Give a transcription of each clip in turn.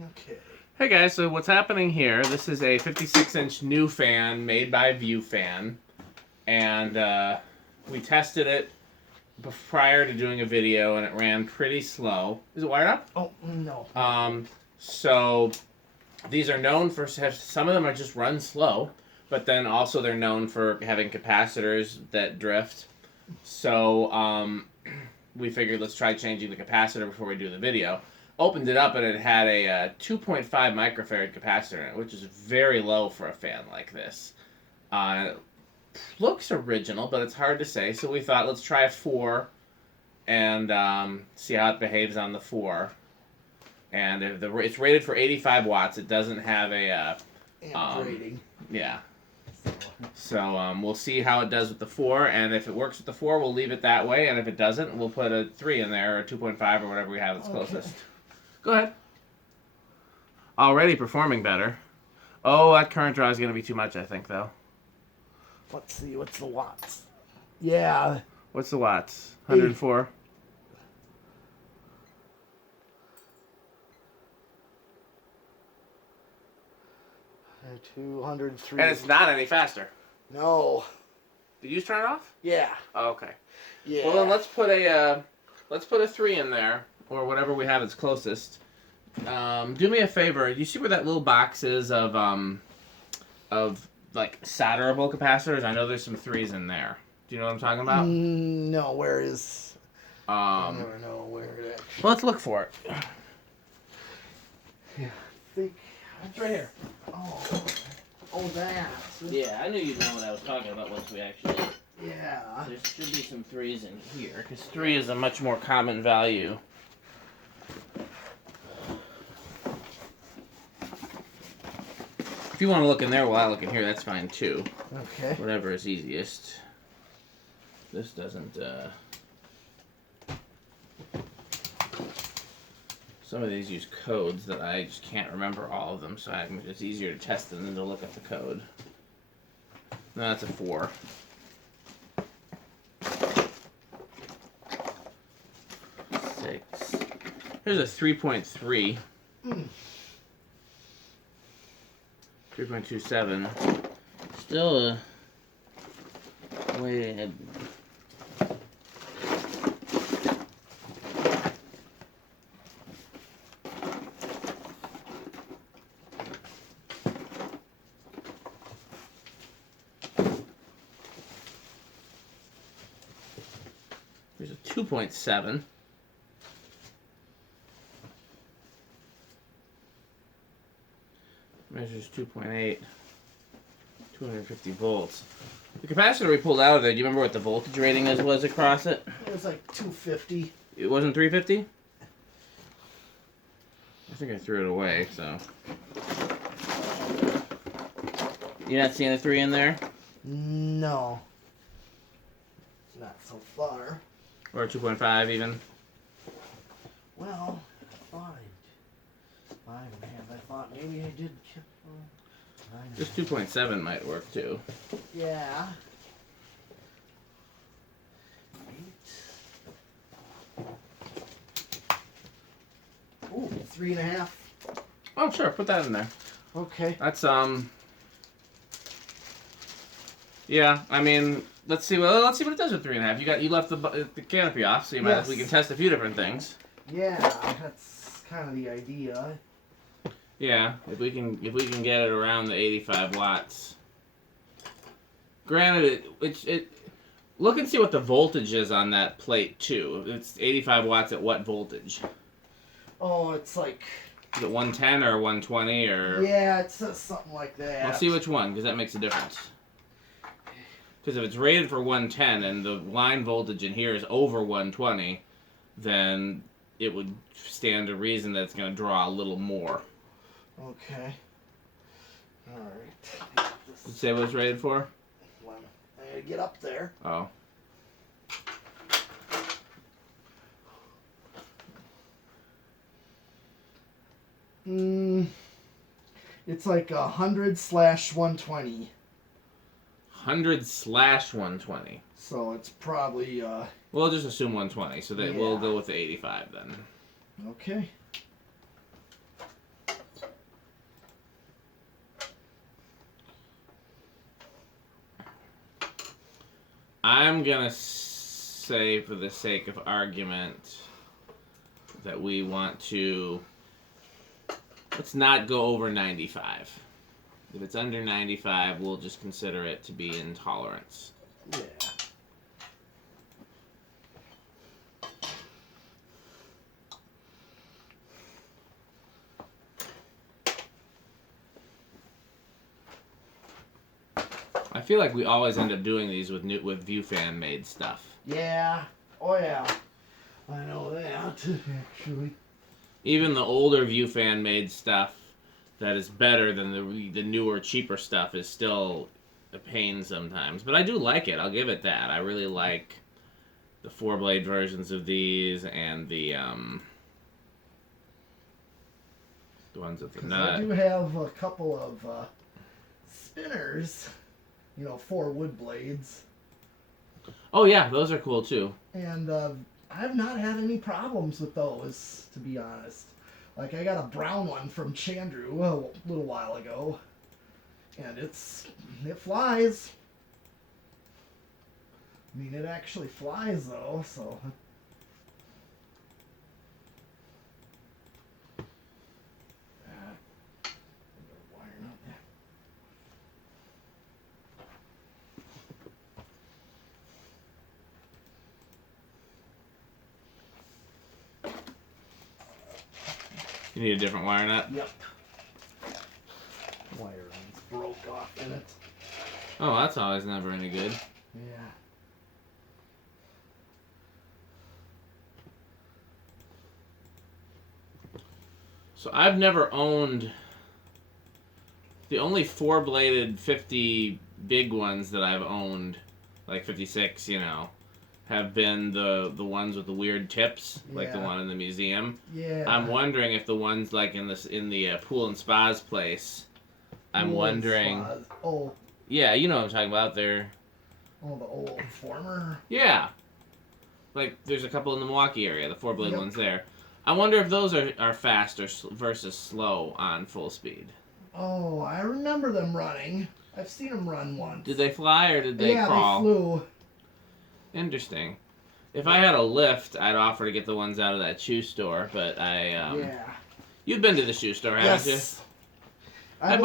Okay. Hey guys, so what's happening here, this is a 56-inch new fan made by ViewFan, and we tested it prior to doing a video and it ran pretty slow. Is it wired up? Oh, no. So these are known for, some of them are just run slow, but then also they're known for having capacitors that drift. So we figured let's try changing the capacitor before we do the video. Opened it up and it had a 2.5 microfarad capacitor in it, which is very low for a fan like this. Looks original, but it's hard to say. So we thought let's try a 4 and see how it behaves on the 4. And if it's rated for 85 watts, it doesn't have a amp rating. Yeah. So we'll see how it does with the 4, and if it works with the 4, we'll leave it that way, and if it doesn't, we'll put a 3 in there, or 2.5, or whatever we have that's closest. Go ahead. Already performing better. Oh, that current draw is going to be too much, I think, though. Let's see, what's the watts? Yeah. What's the watts? 104? 203. And it's not any faster. No. Did you just turn it off? Yeah. Oh, okay. Yeah. Well, then let's put a 3 in there, or whatever we have that's closest. Do me a favor. You see where that little box is of like solderable capacitors? I know there's some 3s in there. Do you know what I'm talking about? No. Where is? I never know where it actually. Well, let's look for it. Yeah. I think It's right here. Oh, that. Yeah, I knew you'd know what I was talking about once we actually. Yeah. There should be some 3s in here, because 3 is a much more common value. If you want to look in there while I look in here, that's fine too. Okay. Whatever is easiest. This doesn't, Some of these use codes that I just can't remember all of them, so it's easier to test them than to look at the code. No, that's a 4. Here's a 3.3. 3.27. Still a way ahead. There's a 2.7. Measures 2.8, 250 volts. The capacitor we pulled out of there, do you remember what the voltage rating was across it? It was like 250. It wasn't 350? I think I threw it away, so. You're not seeing a 3 in there? No. Not so far. Or a 2.5 even? Well, fine. 5.5. I thought maybe I did. This 2.7 might work too. Yeah. 8. Ooh, 3.5. Oh, sure, put that in there. Okay. That's, yeah, I mean, let's see what it does with 3.5. You left the canopy off, so we can test a few different things. Yeah, that's kind of the idea. Yeah, if we can get it around the 85 watts. Granted, it look and see what the voltage is on that plate too. It's 85 watts at what voltage? Oh, it's like. Is it 110 or 120 or? Yeah, it says something like that. I'll see which one because that makes a difference. Because if it's rated for 110 and the line voltage in here is over 120, then it would stand to reason that it's going to draw a little more. Okay. Alright. Did it say what it's rated for? I gotta get up there. Oh. It's like 100/120. 100/120. So it's probably We'll just assume 120, so that we'll Yeah. go with the 85 then. okay. I'm gonna say, for the sake of argument, that we want to, let's not go over 95. If it's under 95, we'll just consider it to be intolerance. Yeah. I feel like we always end up doing these with view fan made stuff. Yeah. Oh yeah. I know that actually. Even the older view fan made stuff that is better than the newer, cheaper stuff is still a pain sometimes. But I do like it. I'll give it that. I really like the 4-blade versions of these and the ones with the nut. I do have a couple of spinners, 4 wood blades. Oh yeah, those are cool too. And I've not had any problems with those, to be honest. Like, I got a brown one from Chandru a little while ago, and it flies. I mean, it actually flies, though, so... You need a different wire nut? Yep. Wire runs broke off in it. Oh, that's always never any good. Yeah. So I've never owned... The only 4-bladed 50 big ones that I've owned, like 56, have been the ones with the weird tips, like the one in the museum. Yeah. I'm wondering if the ones like in the pool and spas place. I'm wondering. Oh. Yeah, you know what I'm talking about. They're. Oh, the old former. Yeah. Like there's a couple in the Milwaukee area, the 4-blade ones there. I wonder if those are faster versus slow on full speed. Oh, I remember them running. I've seen them run once. Did they fly or did they crawl? Yeah, they flew. Interesting. If I had a lift, I'd offer to get the ones out of that shoe store, but Yeah. You've been to the shoe store, haven't you? I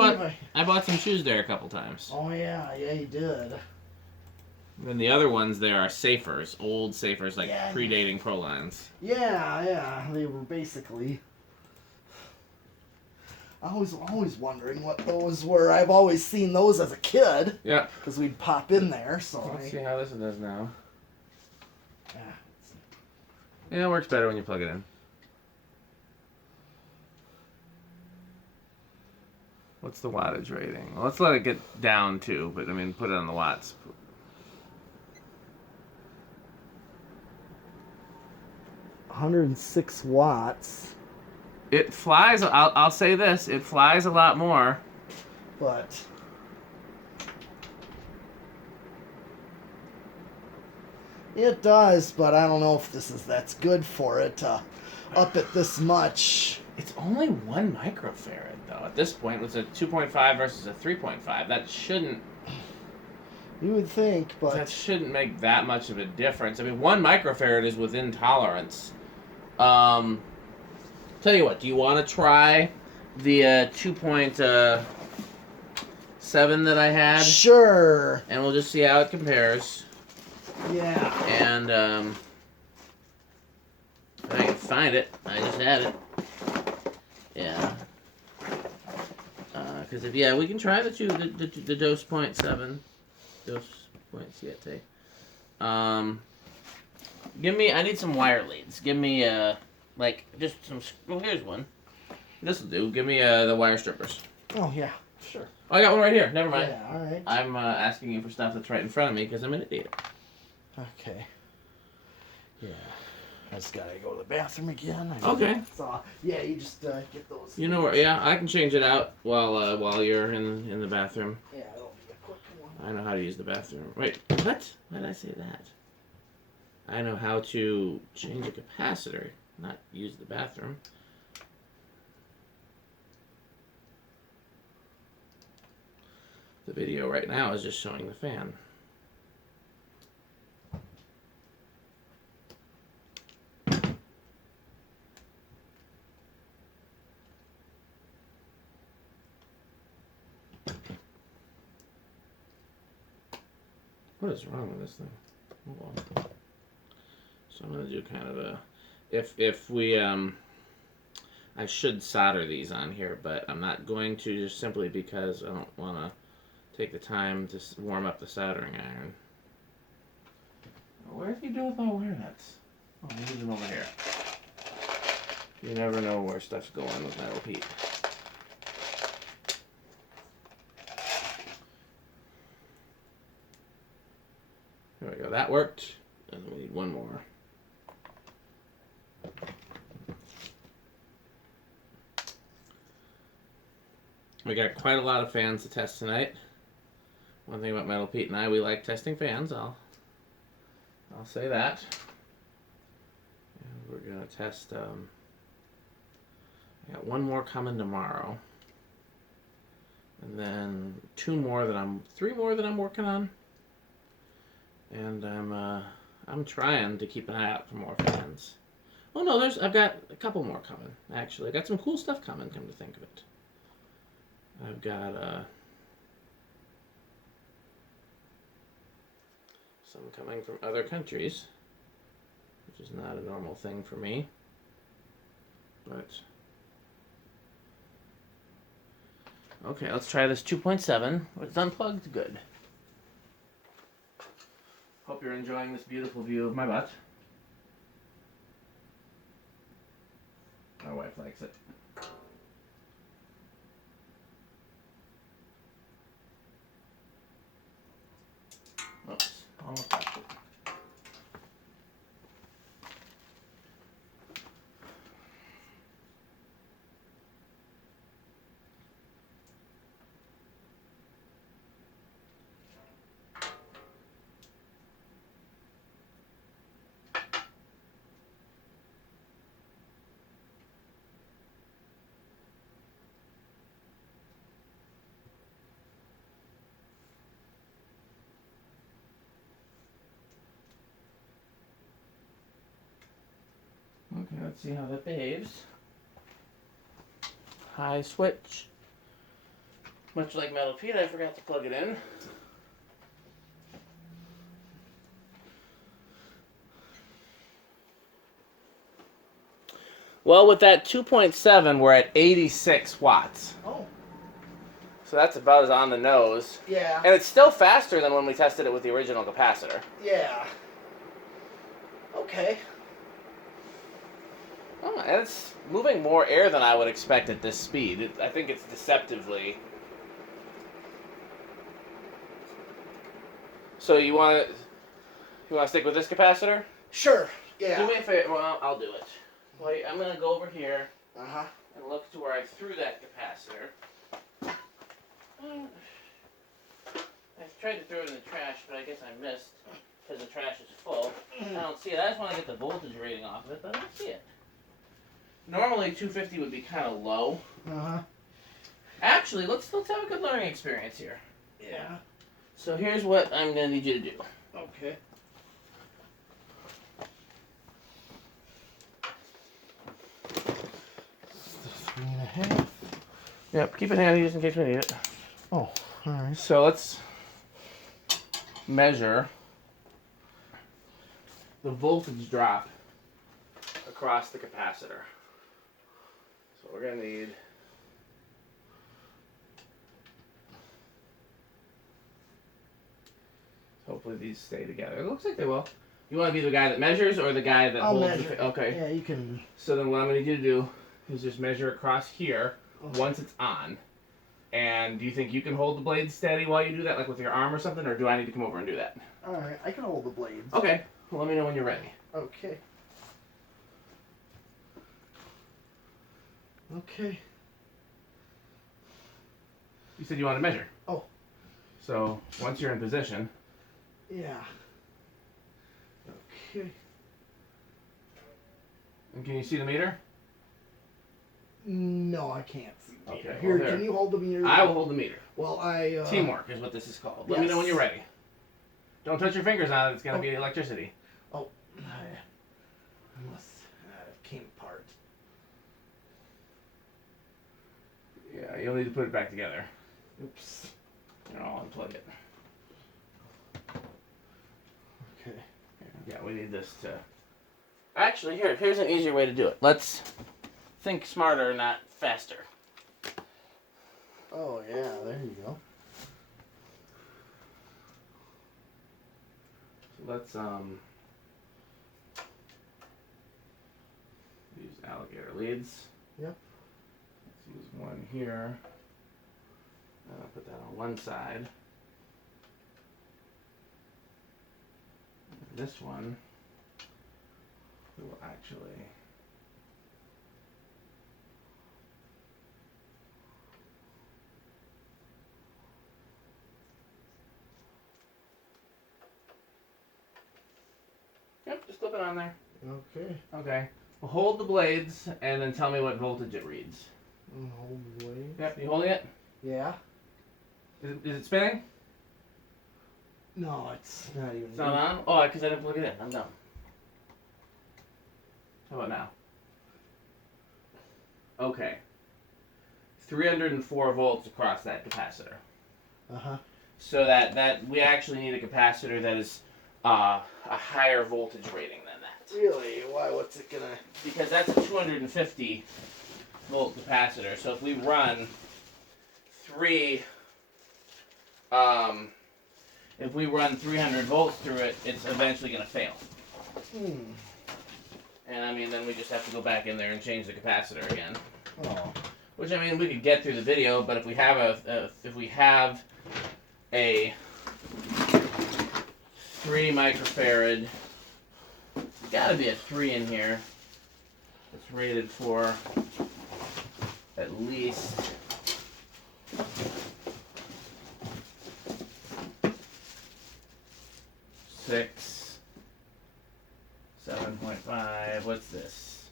bought some shoes there a couple times. Oh yeah, you did. And the other ones there are Safers, old Safers, like predating Prolines. Yeah, they were basically... I was always wondering what those were. I've always seen those as a kid. Yeah. Because we'd pop in there, so... Let's see how this does now. Yeah. Yeah, it works better when you plug it in. What's the wattage rating? Well, let's let it get down too, but I mean, put it on the watts. 106 watts. It flies, I'll say this, it flies a lot more. But... It does, but I don't know if that's good for it to up it this much. It's only 1 microfarad, though. At this point, it's a 2.5 versus a 3.5. That shouldn't... You would think, but... That shouldn't make that much of a difference. I mean, 1 microfarad is within tolerance. Tell you what, do you want to try the 2.7 that I had? Sure. And we'll just see how it compares. Yeah. And, if I can find it, I just had it. Yeah. Because we can try the dose 0.7. Dose point siete. I need some wire leads. Give me, just some, here's one. This'll do. Give me, the wire strippers. Oh, yeah, sure. Oh, I got one right here. Never mind. Yeah, alright. I'm, asking you for stuff that's right in front of me because I'm an idiot. Okay. Yeah. I just gotta go to the bathroom again. Okay. So, yeah, you just, get those. You know where, yeah, I can change it out while you're in the bathroom. Yeah, that'll be a quick one. I know how to use the bathroom. Wait, what? Why did I say that? I know how to change a capacitor, not use the bathroom. The video right now is just showing the fan. What is wrong with this thing? Hold on. So I'm gonna do kind of a, if we I should solder these on here, but I'm not going to, just simply because I don't want to take the time to warm up the soldering iron. Where did you do with my wire nuts? Oh, I need them over here. You never know where stuff's going with metal Pete. There we go, that worked. And we need one more. We got quite a lot of fans to test tonight. One thing about Metal Pete and I, we like testing fans. I'll say that. And we're gonna test. I got one more coming tomorrow, and then three more that I'm working on. And I'm trying to keep an eye out for more fans. Oh no, I've got a couple more coming. Actually, I got some cool stuff coming. Come to think of it. I've got some coming from other countries, which is not a normal thing for me, but okay, let's try this 2.7. It's unplugged, good. Hope you're enjoying this beautiful view of my butt. My wife likes it. Oops, almost touched it. Okay, let's see how that behaves. High switch. Much like Metal Pete, I forgot to plug it in. Well, with that 2.7, we're at 86 watts. Oh. So that's about as on the nose. Yeah. And it's still faster than when we tested it with the original capacitor. Yeah. Okay. Oh, and it's moving more air than I would expect at this speed. I think it's deceptively. So you want to stick with this capacitor? Sure. Yeah. Do me a favor. Well, I'll do it. Wait, I'm gonna go over here Uh-huh. and look to where I threw that capacitor. I tried to throw it in the trash, but I guess I missed because the trash is full. I don't see it. I just want to get the voltage rating off of it, but I don't see it. Normally 250 would be kind of low. Uh-huh. Actually, let's have a good learning experience here. Yeah. So here's what I'm gonna need you to do. Okay. Three and a half. Yep, keep it handy just in case we need it. Oh, alright. So let's measure the voltage drop across the capacitor. So we're going to need hopefully these stay together. It looks like they will. You want to be the guy that measures or the guy that I'll holds measure. the okay. Yeah, you can. So then what I'm going to need you to do is just measure across here once it's on. And do you think you can hold the blade steady while you do that, like with your arm or something, or do I need to come over and do that? Alright, I can hold the blades. Okay. Well, let me know when you're ready. Okay. Okay. You said you want to measure. Oh. So once you're in position. Yeah. Okay. And can you see the meter? No, I can't see the meter. Okay, Here, well, there. can you hold the meter? I will hold the meter. Well, I... Teamwork is what this is called. Let me know when you're ready. Don't touch your fingers on it. It's going to be electricity. Oh. I must... It came apart. Yeah, you'll need to put it back together. Oops. And I'll unplug it. Yeah, we need this to... Actually, here's an easier way to do it. Let's think smarter, not faster. Oh, yeah, there you go. So let's, use alligator leads. Yep. Let's use one here. I'll put that on one side. And this one will actually... Yep, just flip it on there. Okay. Okay. Well, hold the blades and then tell me what voltage it reads. Hold the blade. Yep, you holding it? Yeah. Is it spinning? No, it's not even. It's not on? Oh, because I didn't plug it in. I'm done. How about now? Okay. 304 volts across that capacitor. Uh-huh. So that we actually need a capacitor that is a higher voltage rating than that. Really? Why? What's it gonna... Because that's a 250 volt capacitor. So if we run if we run 300 volts through it, it's eventually going to fail. And I mean, then we just have to go back in there and change the capacitor again. Oh. Which, I mean, we could get through the video, but if we have a 3 microfarad, there's got to be a 3 in here. It's rated for at least 6, 7.5. What's this?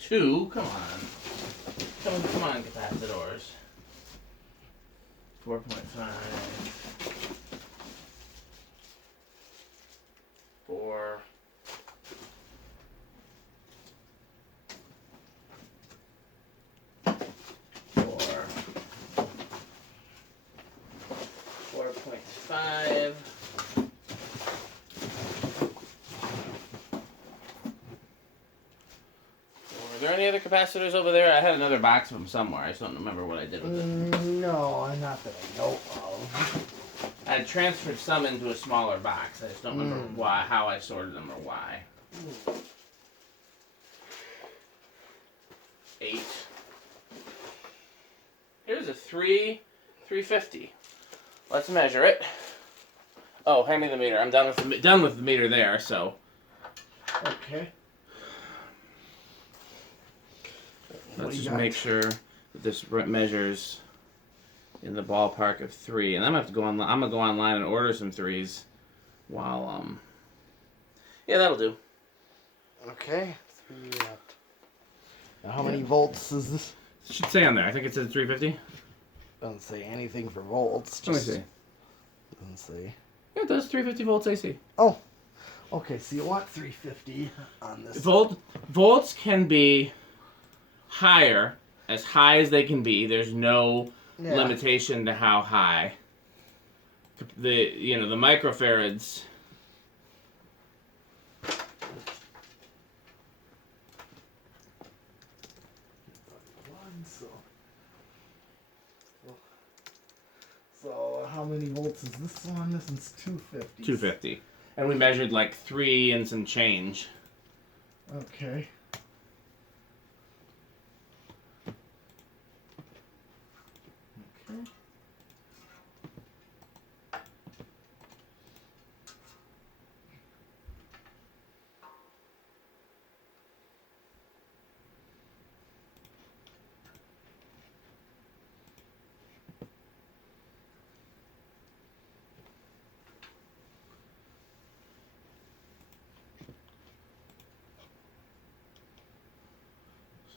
2. Come on. Come on, capacitors. 4.5. 4. 4.5. Are there any other capacitors over there? I had another box of them somewhere. I just don't remember what I did with it. No, not that I know of. I had transferred some into a smaller box. I just don't remember how I sorted them or why. 8. Here's a 350. Let's measure it. Oh, hand me the meter. I'm done with the meter there. So. Okay. Let's just make sure that this measures in the ballpark of 3. And I'm gonna have to go on. I'm gonna go online and order some 3s. While yeah, that'll do. Okay. Now, how many volts is this? It should say on there. I think it says 350. Doesn't say anything for volts. Let me see. Doesn't say. Yeah, it does. 350 volts AC. Oh. Okay, so you want 350 on this. Volts can be higher, as high as they can be. There's no limitation to how high. The microfarads. So how many volts is this one? This one's 250. 250. And we measured like 3 and some change. Okay.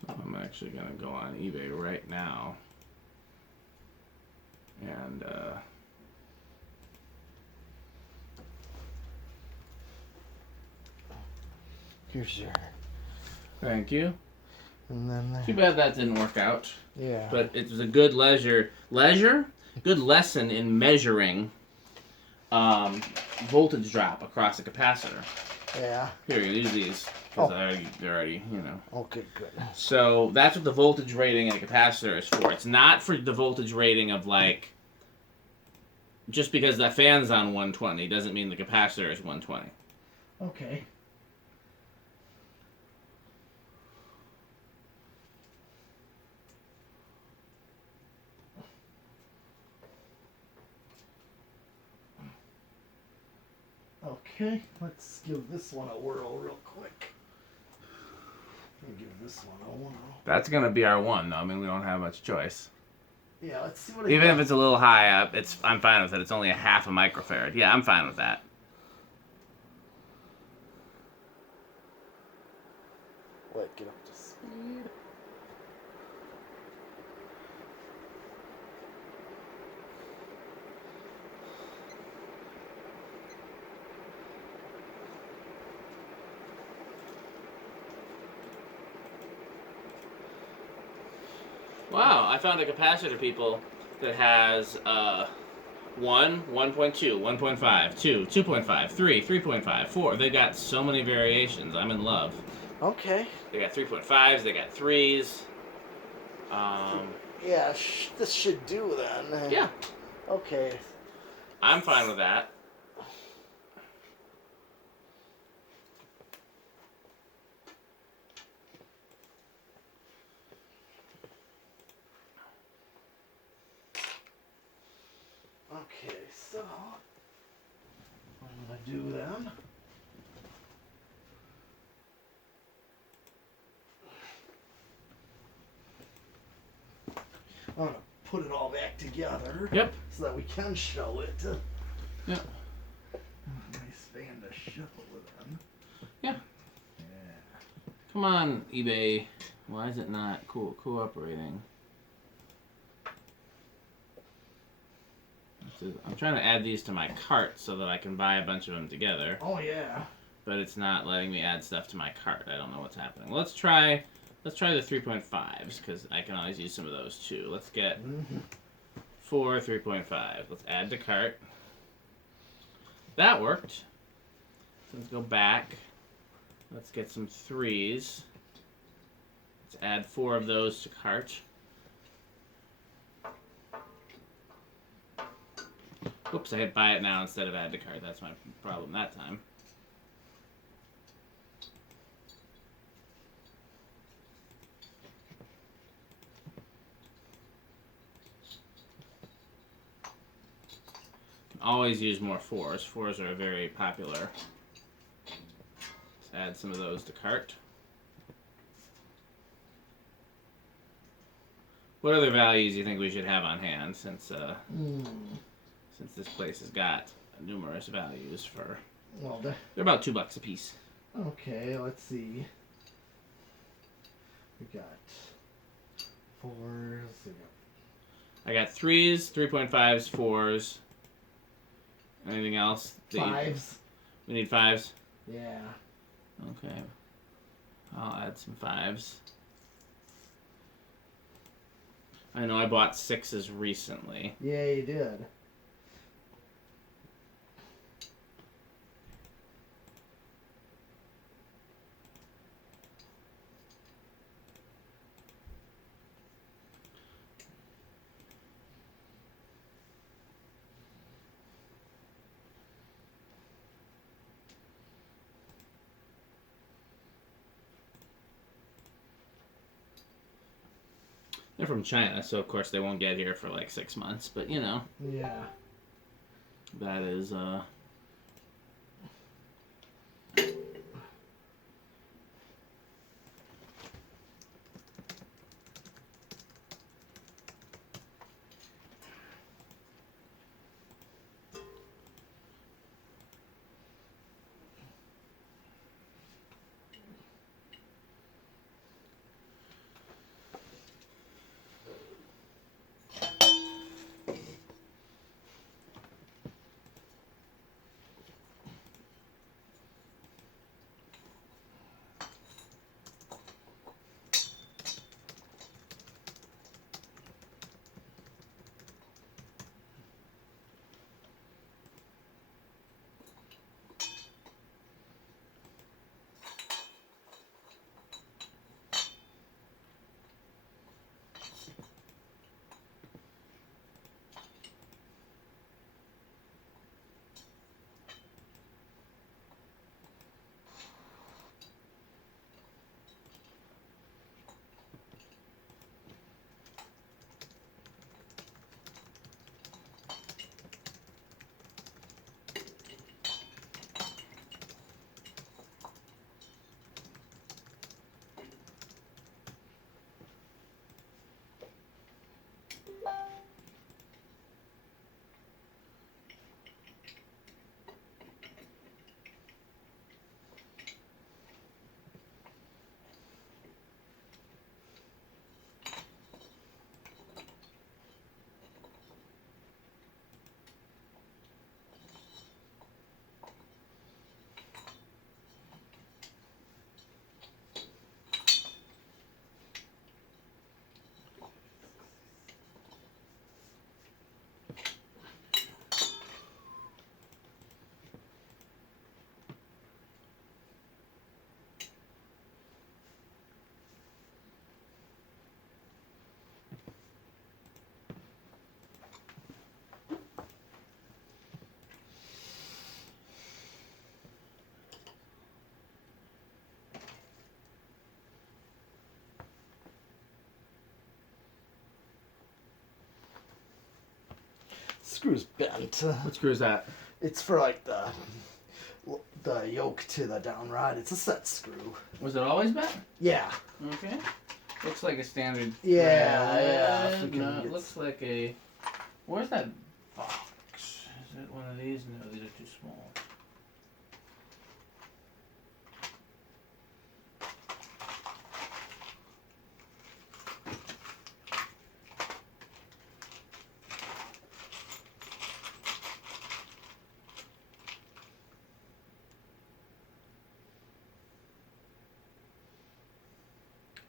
So I'm actually going to go on eBay right now. And here's your. Thank you. And then there. Too bad that didn't work out. Yeah. But it was a good good lesson in measuring voltage drop across a capacitor. Yeah. Here, use these. Because they're already, Okay, good. So that's what the voltage rating in a capacitor is for. It's not for the voltage rating of like, just because the fan's on 120 doesn't mean the capacitor is 120. Okay. Okay, let's give this one a whirl real quick. Let me give this one a whirl. That's going to be our one, though. I mean, we don't have much choice. Yeah, let's see what it Even does. if it's a little high up, I'm fine with it. It's only a half a microfarad. Yeah, I'm fine with that. What, get up to speed? Wow, I found a capacitor, people, that has 1, 1.2, 1.5, 2, 2.5, 3, 3.5, 4. They got so many variations. I'm in love. Okay. They got 3.5s, they got 3s. Yeah, this should do then. Yeah. Okay. I'm fine with that. Okay, so what I'm gonna do then? I'm gonna put it all back together. Yep. So that we can show it. Yep. Nice fan to shuffle it on. Yeah. Yeah. Come on, eBay. Why is it not cooperating? I'm trying to add these to my cart so that I can buy a bunch of them together. Oh yeah. But it's not letting me add stuff to my cart. I don't know what's happening. Let's try the 3.5s because I can always use some of those too. Let's get 4 3.5. Let's add to cart. That worked. So let's go back. Let's get some 3s. Let's add 4 of those to cart. Oops, I hit buy it now instead of add to cart. That's my problem that time. Always use more 4s. 4s are very popular. Let's add some of those to cart. What other values do you think we should have on hand since this place has got numerous values for... Well, they're about $2 a piece. okay, let's see. We got 4s. I got 3s, 3.5s, 4s. Anything else? 5s. We need 5s? Yeah. Okay. I'll add some 5s. I know I bought 6s recently. Yeah, you did. They're from China, so of course they won't get here for like 6 months, but you know. Yeah. That is, Screw's bent. What screw is that? It's for like the yoke to the down rod. It's a set screw. Was it always bent? Yeah. Okay. Looks like a standard. Yeah. No, it looks like a. Where's that box? Is it one of these? No, these are too small.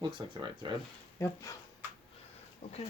Looks like the right thread. Yep. Okay.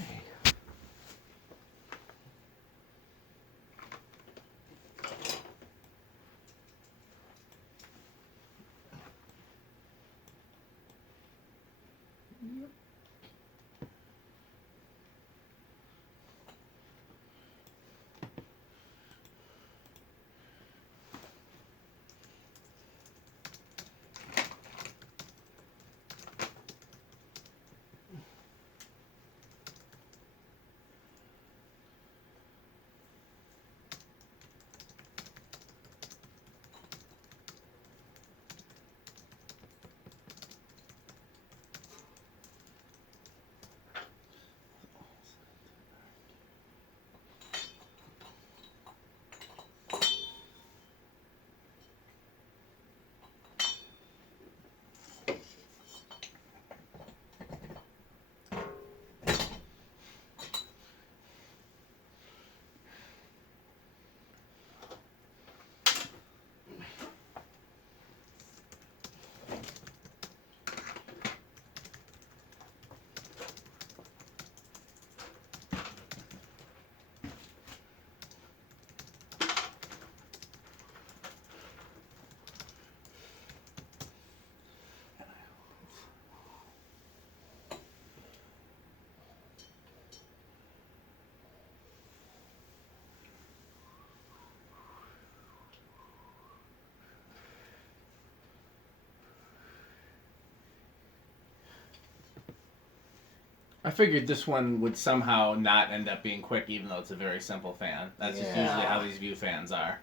I figured this one would somehow not end up being quick, even though it's a very simple fan. That's just usually how these view fans are.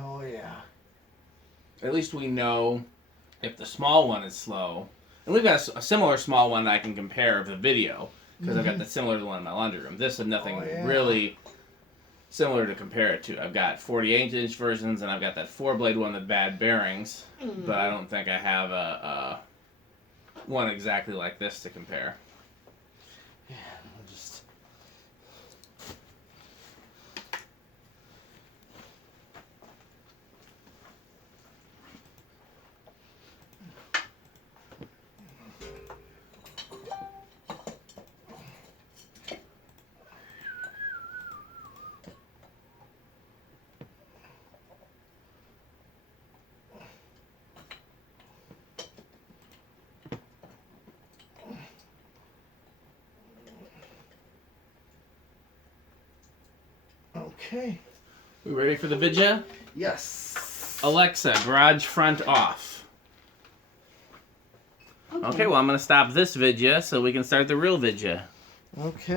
Oh yeah. At least we know if the small one is slow. And we've got a similar small one I can compare of the video, because I've got the similar one in my laundry room. This is nothing really similar to compare it to. I've got 48-inch versions, and I've got that 4-blade one with bad bearings, but I don't think I have a one exactly like this to compare. Yeah, I'll just. Okay. We ready for the vidya? Yes. Alexa, garage front off. Okay, well I'm going to stop this vidya so we can start the real vidya. Okay.